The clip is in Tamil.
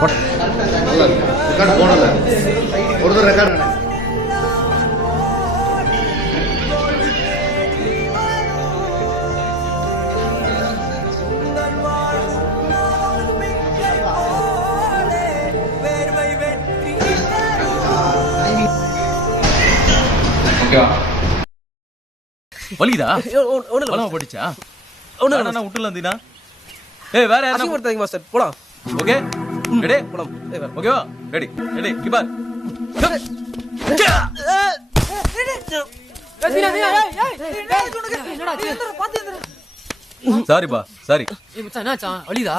ரெக்கார்ட் போடல ஒரு ரெக்கார்ட் ஓகேவா? வலிதா ஒண்ணு பலமா போடிச்சா? ஒண்ணு நான் விட்டுல இருந்தீனா? ஏய் வேற யாரா அசிங்கப்படுத்தாதீங்க மாஸ்டர். போலாம். ஓகே ரெடி போலாம். ஓகேவா? ரெடி ரெடி கிபார் சாரி பா சாரி. என்னாச்சா? வலிதா?